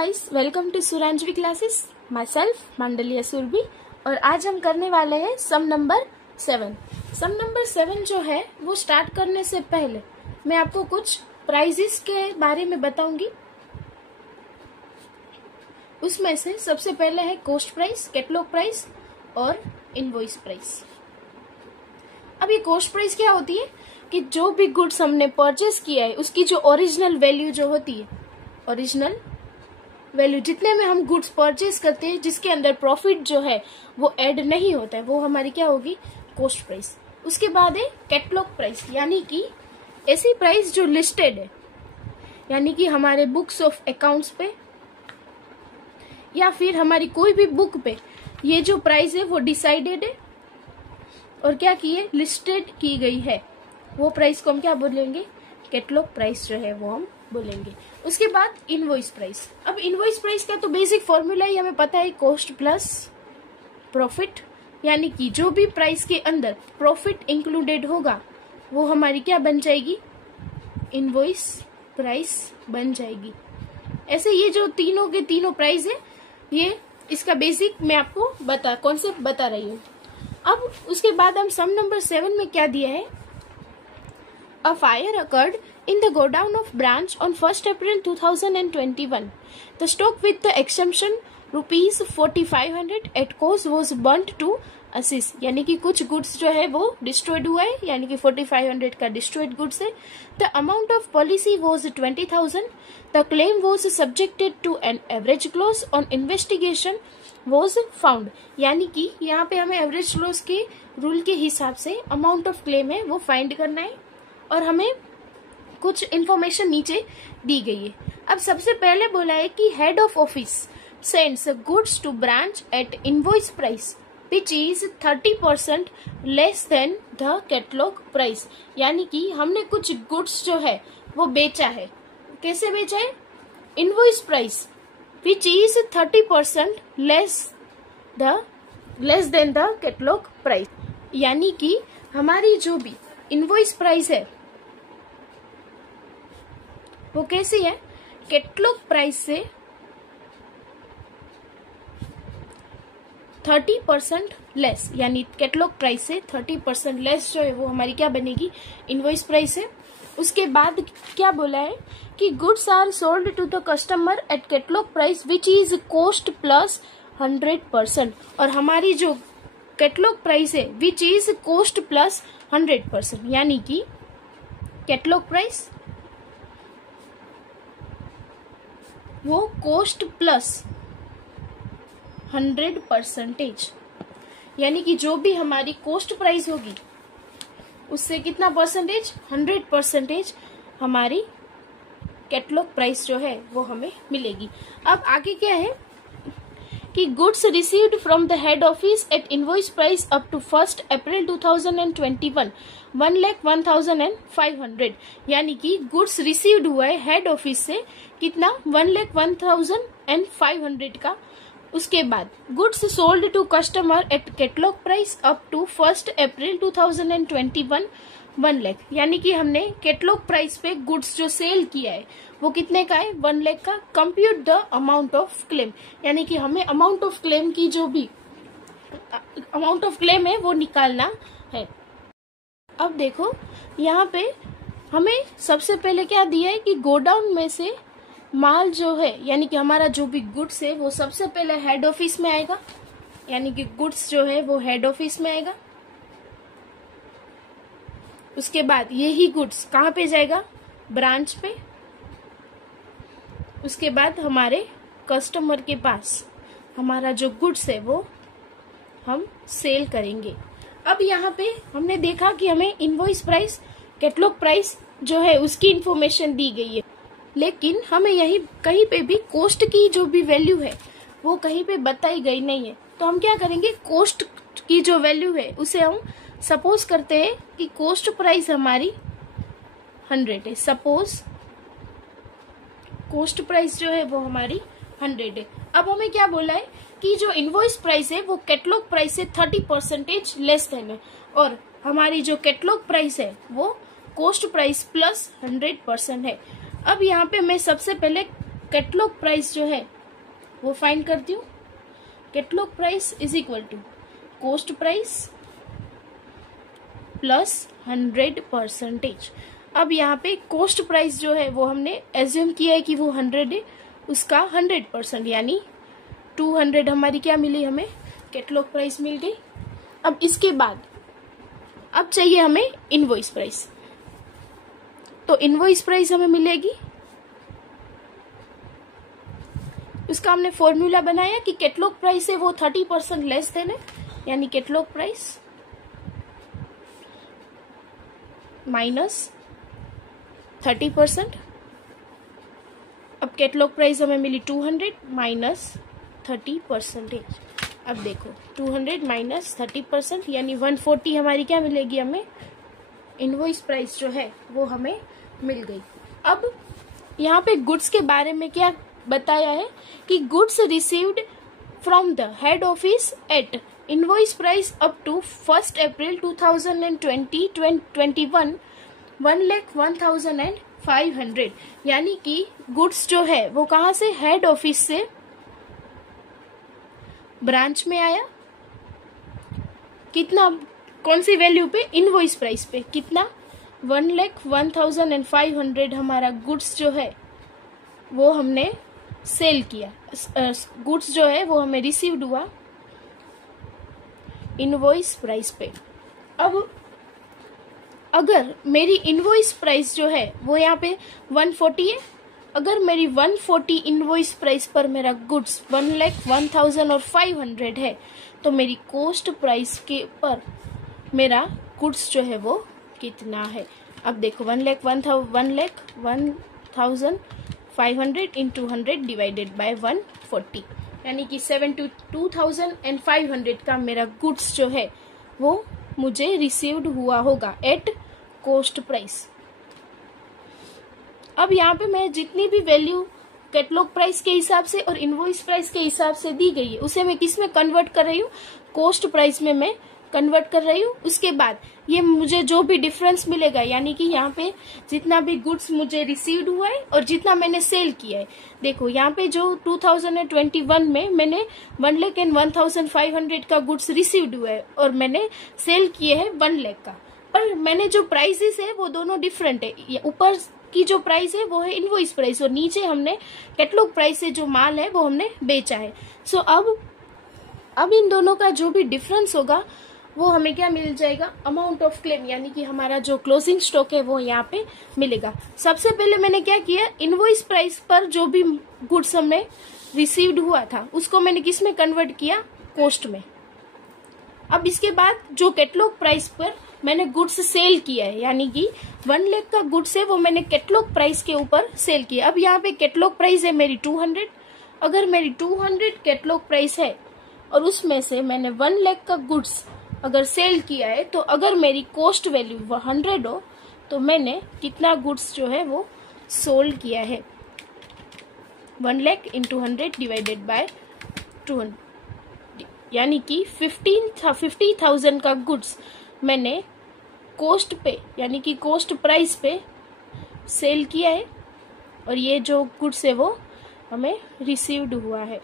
Guys, welcome to Suranjvi classes. Myself Mandalia Surabhi. और आज हम करने वाले हैं सम नंबर 7। सम नंबर 7 जो है वो स्टार्ट करने से पहले मैं आपको कुछ प्राइजेस के बारे में बताऊंगी। उसमें से सबसे पहले है कॉस्ट प्राइस, कैटलॉग प्राइस और इनवॉइस प्राइस। अब ये कॉस्ट प्राइस क्या होती है कि जो भी गुड्स हमने परचेस किया है उसकी जो ओरिजिनल वैल्यू जो होती है, ओरिजिनल वैल्यू जितने में हम गुड्स परचेस करते हैं जिसके अंदर प्रॉफिट जो है वो ऐड नहीं होता है, वो हमारी क्या होगी, कॉस्ट प्राइस। उसके बाद है कैटलॉग प्राइस, यानी कि ऐसी प्राइस जो लिस्टेड है, यानी कि हमारे बुक्स ऑफ अकाउंट्स पे या फिर हमारी कोई भी बुक पे ये जो प्राइस है वो डिसाइडेड है और क्या की है, लिस्टेड की गई है, वो प्राइस को हम क्या बोलेंगे, कैटलॉग प्राइस जो है वो हम बोलेंगे। उसके बाद इनवॉइस प्राइस। अब इनवॉइस प्राइस का तो बेसिक फॉर्मूला ही हमें पता है, कॉस्ट प्लस प्रॉफिट, यानी कि जो भी प्राइस के अंदर प्रॉफिट इंक्लूडेड होगा वो हमारी क्या बन जाएगी, इनवॉइस प्राइस बन जाएगी। ऐसे ये जो तीनों के तीनों प्राइस है, ये इसका बेसिक मैं आपको कॉन्सेप्ट बता रही हूँ। अब उसके बाद हम सम नंबर 7 में क्या दिया है, A fire occurred in the godown of branch on 1st April 2021. The stock with the exemption rupees 4500 at cost was burnt to assess. यानी कि कुछ गुड्स जो है वो डिस्ट्रॉयड हुआ है, यानी कि 4500 का डिस्ट्रॉयड गुड्स है। The amount of policy was 20,000. The claim was subjected to an average loss on investigation was found. यानी कि यहाँ पे हमें एवरेज लॉस के रूल के हिसाब से अमाउंट ऑफ क्लेम है वो फाइंड करना है और हमें कुछ इंफॉर्मेशन नीचे दी गई है। अब सबसे पहले बोला है कि head of office sends goods to branch at invoice price which is 30% less than the catalogue price. यानी कि हमने कुछ गुड्स जो है वो बेचा है, कैसे बेचा है, invoice price which is 30% less than the catalogue price. यानी कि हमारी जो भी इनवॉइस प्राइस है वो कैसी है, कैटलॉग प्राइस से 30% लेस, यानी कैटलॉग प्राइस से 30% लेस जो है वो हमारी क्या बनेगी, इनवॉइस प्राइस है। उसके बाद क्या बोला है कि goods are sold to the customer at catalogue price which is cost plus 100%। और हमारी जो कैटलॉग प्राइस है विच इज कॉस्ट प्लस 100%, यानी कि कैटलॉग प्राइस वो कॉस्ट प्लस 100%, यानी कि जो भी हमारी कॉस्ट प्राइस होगी उससे कितना परसेंटेज, 100% हमारी कैटलॉग प्राइस जो है वो हमें मिलेगी। अब आगे क्या है कि goods received from the head office at invoice price up to 1st April 2021 1,01,500, यानी कि गुड्स रिसीव्ड हुआ है हेड ऑफिस से कितना, 1,01,500 का। उसके बाद goods sold to customer at catalogue price up to 1st April 2021 1 lakh, यानी कि हमने कैटलॉग प्राइस पे गुड्स जो सेल किया है वो कितने का है, 1 लाख का। Compute the amount of claim, यानी कि हमें अमाउंट ऑफ क्लेम की जो भी अमाउंट ऑफ क्लेम है वो निकालना है। अब देखो यहाँ पे हमें सबसे पहले क्या दिया है कि गोडाउन में से माल जो है, यानी कि हमारा जो भी गुड्स है वो सबसे पहले हेड ऑफिस में आएगा, यानी कि गुड्स जो है वो हेड ऑफिस में आएगा। उसके बाद यही गुड्स कहाँ पे जाएगा, ब्रांच पे। उसके बाद हमारे कस्टमर के पास हमारा जो गुड्स है वो हम सेल करेंगे। अब यहाँ पे हमने देखा कि हमें इनवॉइस प्राइस, कैटलॉग प्राइस जो है उसकी इंफॉर्मेशन दी गई है, लेकिन हमें यही कहीं पे भी कॉस्ट की जो भी वैल्यू है वो कहीं पे बताई गई नहीं है। तो हम क्या करेंगे, कॉस्ट की जो वैल्यू है उसे हम सपोज करते हैं कि कॉस्ट प्राइस हमारी 100 है। सपोज कॉस्ट प्राइस जो है वो हमारी 100 है। अब हमें क्या बोला है कि जो इनवॉइस प्राइस है वो कैटलॉग प्राइस से 30% लेस देन है, और हमारी जो कैटलॉग प्राइस है वो कॉस्ट प्राइस प्लस 100% है। अब यहाँ पे मैं सबसे पहले कैटलॉग प्राइस जो है वो फाइंड करती हूँ। Catalogue price is equal to cost price plus 100%। अब यहाँ पे कॉस्ट प्राइस जो है वो हमने एज्यूम किया है कि वो 100 है, उसका 100% यानी 200 हमारी क्या मिली, हमें कैटलॉग प्राइस मिल गई। अब इसके बाद अब चाहिए हमें इनवॉइस प्राइस। तो इनवॉइस प्राइस हमें मिलेगी, उसका हमने फॉर्मूला बनाया कि कैटलॉग प्राइस है वो 30% लेस देन है, यानी कैटलॉग प्राइस माइनस 30%। अब कैटलॉग प्राइस हमें मिली 200 माइनस 30%। अब देखो 200 माइनस 30% यानी 140 हमारी क्या मिलेगी, हमें इनवॉइस प्राइस जो है वो हमें मिल गई। अब यहाँ पे गुड्स के बारे में क्या बताया है कि goods received from the head office at invoice price up to 1 April 2021 1,01,500, यानी कि गुड्स जो है वो कहाँ से, हेड ऑफिस से ब्रांच में आया, कितना, कौन सी वैल्यू पे, इनवॉइस प्राइस पे, कितना 1,01,500 हमारा गुड्स जो है वो हमने सेल किया, गुड्स जो है वो हमें रिसीव्ड हुआ इनवॉइस प्राइस पे। अब अगर मेरी इनवॉइस प्राइस जो है वो यहाँ पे 140 है, अगर मेरी 140 इनवॉइस प्राइस पर मेरा गुड्स 1,01,500 है, तो मेरी कॉस्ट प्राइस के पर मेरा गुड्स जो है वो कितना है। अब देखो 1,01,500 इंटू 100 डिवाइडेड बाय 140, यानी कि 72,500 का मेरा गुड्स जो है वो मुझे रिसीव्ड हुआ होगा एट कॉस्ट प्राइस। अब यहाँ पे मैं जितनी भी वैल्यू कैटलॉग प्राइस के हिसाब से और इनवॉइस प्राइस के हिसाब से दी गई है उसे मैं किस में कन्वर्ट कर रही हूँ, कॉस्ट प्राइस में मैं कन्वर्ट कर रही हूँ। उसके बाद ये मुझे जो भी डिफरेंस मिलेगा, यानी कि यहाँ पे जितना भी गुड्स मुझे रिसीव्ड हुआ है और जितना मैंने सेल किया है, देखो यहाँ पे जो 2021 में मैंने 1,01,500 का गुड्स रिसीव्ड हुआ है और मैंने सेल किए है 1 लाख का, पर मैंने जो प्राइसेस है वो दोनों डिफरेंट है। ऊपर की जो प्राइस है वो है इनवॉइस प्राइस और नीचे हमने कैटलॉग प्राइस से जो माल है वो हमने बेचा है। सो अब इन दोनों का जो भी डिफरेंस होगा वो हमें क्या मिल जाएगा, अमाउंट ऑफ क्लेम, यानी कि हमारा जो क्लोजिंग स्टॉक है वो यहाँ पे मिलेगा। सबसे पहले मैंने क्या किया, इनवॉइस प्राइस पर जो भी गुड्स हमने रिसीव्ड हुआ था उसको मैंने किस में कन्वर्ट किया, कॉस्ट में। अब इसके बाद जो कैटलॉग प्राइस पर मैंने गुड्स सेल किया है, यानी कि 1 लाख का गुड्स है वो मैंने कैटलॉग प्राइस के ऊपर सेल किया। अब यहाँ पे कैटलॉग प्राइस है मेरी 200, अगर मेरी 200 कैटलॉग प्राइस है और उसमें से मैंने 1 लाख का गुड्स अगर सेल किया है, तो अगर मेरी कॉस्ट वैल्यू 100 हो तो मैंने कितना गुड्स जो है वो सोल्ड किया है, 1 लाख इंटू 100 डिवाइडेड बाय 200, यानी कि 50,000 का गुड्स मैंने कॉस्ट पे, यानी कि कॉस्ट प्राइस पे सेल किया है और ये जो गुड्स है वो हमें रिसीव्ड हुआ है।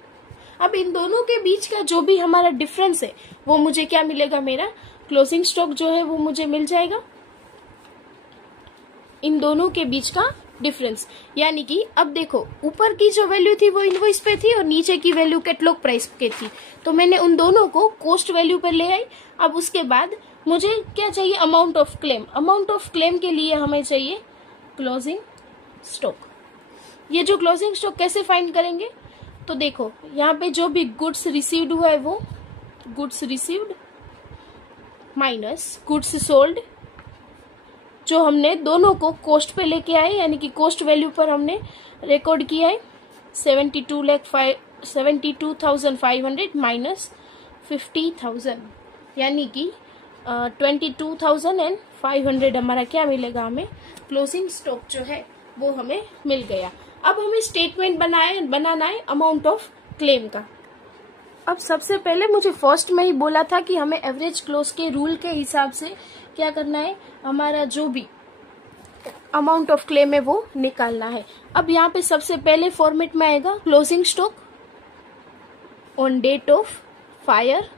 अब इन दोनों के बीच का जो भी हमारा डिफरेंस है वो मुझे क्या मिलेगा, मेरा क्लोजिंग स्टॉक जो है वो मुझे मिल जाएगा, इन दोनों के बीच का डिफरेंस। यानी कि अब देखो ऊपर की जो वैल्यू थी वो इनवॉइस पे थी और नीचे की वैल्यू कैटलॉग प्राइस पे थी, तो मैंने उन दोनों को कॉस्ट वैल्यू पर ले आई। अब उसके बाद मुझे क्या चाहिए, amount of claim. Amount of claim के लिए हमें चाहिए क्लोजिंग स्टॉक। ये जो क्लोजिंग स्टॉक कैसे फाइंड करेंगे, तो देखो यहाँ पे जो भी गुड्स रिसीव्ड हुआ है वो goods received minus goods sold, जो हमने दोनों को कॉस्ट पे लेके आए, यानी कि कॉस्ट वैल्यू पर हमने रिकॉर्ड किया है 72,500 माइनस 50,000, यानी कि 22,500 हमारा क्या मिलेगा, हमें क्लोजिंग स्टॉक जो है वो हमें मिल गया। अब हमें स्टेटमेंट बनाना है अमाउंट ऑफ क्लेम का। अब सबसे पहले मुझे फर्स्ट में ही बोला था कि हमें एवरेज क्लोज के रूल के हिसाब से क्या करना है, हमारा जो भी अमाउंट ऑफ क्लेम है वो निकालना है। अब यहाँ पे सबसे पहले फॉर्मेट में आएगा closing stock on date of fire,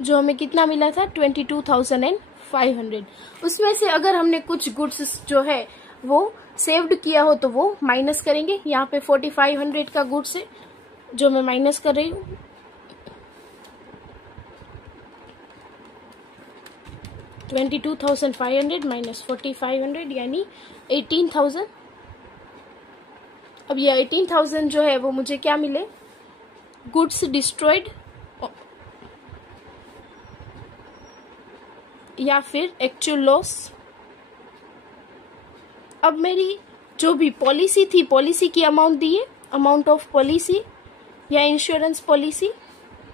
जो हमें कितना मिला था 22,500। उसमें से अगर हमने कुछ गुड्स जो है वो सेव्ड किया हो तो वो माइनस करेंगे। यहाँ पे 4500 का गुड्स है जो मैं माइनस कर रही हूँ। $22,500 माइनस 4500 यानी 18,000। अब ये 18,000 जो है वो मुझे क्या मिले, गुड्स डिस्ट्रॉयड या फिर एक्चुअल लॉस। अब मेरी जो भी पॉलिसी थी, पॉलिसी की अमाउंट दी है, अमाउंट ऑफ पॉलिसी या इंश्योरेंस पॉलिसी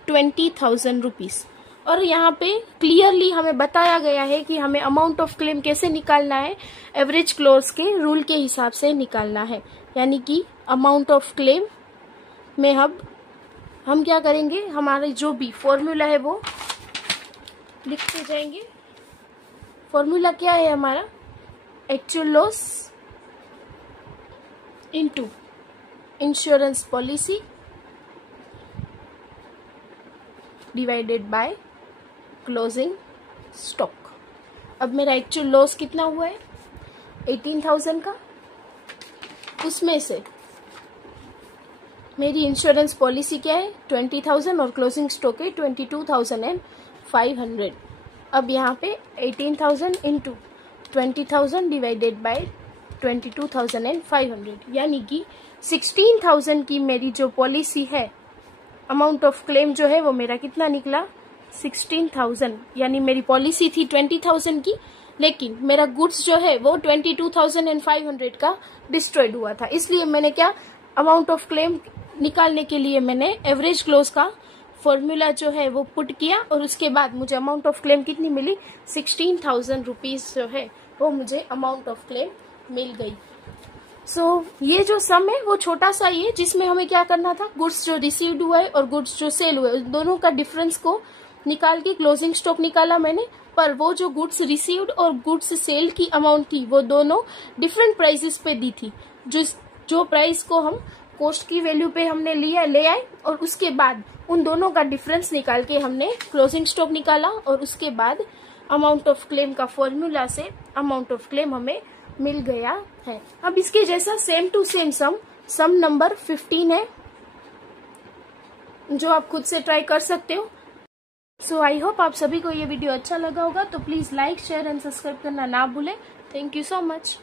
20,000 रुपीज। और यहाँ पे क्लियरली हमें बताया गया है कि हमें अमाउंट ऑफ क्लेम कैसे निकालना है, एवरेज क्लोज के रूल के हिसाब से निकालना है। यानी कि अमाउंट ऑफ क्लेम में हम क्या करेंगे, हमारे जो भी फॉर्मूला है वो लिखते जाएंगे। फॉर्मूला क्या है हमारा, actual loss into insurance policy divided by closing stock. अब मेरा एक्चुअल लॉस कितना हुआ है 18,000 का, उसमें से मेरी इंश्योरेंस पॉलिसी क्या है 20,000 और क्लोजिंग स्टॉक है 22,500। अब यहाँ पे 18,000 इंटू 20,000 डिवाइडेड बाय 22,500 यानी कि 16,000 की मेरी जो पॉलिसी है, अमाउंट ऑफ क्लेम जो है वो मेरा कितना निकला 16,000। यानी मेरी पॉलिसी थी 20,000 की, लेकिन मेरा गुड्स जो है वो 22,500 का डिस्ट्रॉयड हुआ था। इसलिए मैंने क्या, अमाउंट ऑफ क्लेम निकालने के लिए मैंने एवरेज क्लोज का फॉर्मूला जो है वो पुट किया और उसके बाद मुझे अमाउंट ऑफ क्लेम कितनी मिली 16,000 रुपीज जो है वो मुझे अमाउंट ऑफ क्लेम मिल गई। ये जो सम है वो छोटा सा ही है, जिसमें हमें क्या करना था, गुड्स जो रिसीव्ड हुआ है और गुड्स जो सेल हुए दोनों का डिफरेंस को निकाल के क्लोजिंग स्टॉक निकाला मैंने। पर वो जो गुड्स रिसीव्ड और गुड्स सेल की अमाउंट थी वो दोनों डिफरेंट प्राइसेस पे दी थी। जो प्राइस को हम कॉस्ट की वैल्यू पे हमने ले आए और उसके बाद उन दोनों का डिफरेंस निकाल के हमने क्लोजिंग स्टॉक निकाला और उसके बाद अमाउंट ऑफ क्लेम का फॉर्मूला से अमाउंट ऑफ क्लेम हमें मिल गया है। अब इसके जैसा same to same sum number 15 है जो आप खुद से ट्राई कर सकते हो। आई होप आप सभी को ये वीडियो अच्छा लगा होगा, तो please like share and subscribe करना ना भूलें। Thank you so much.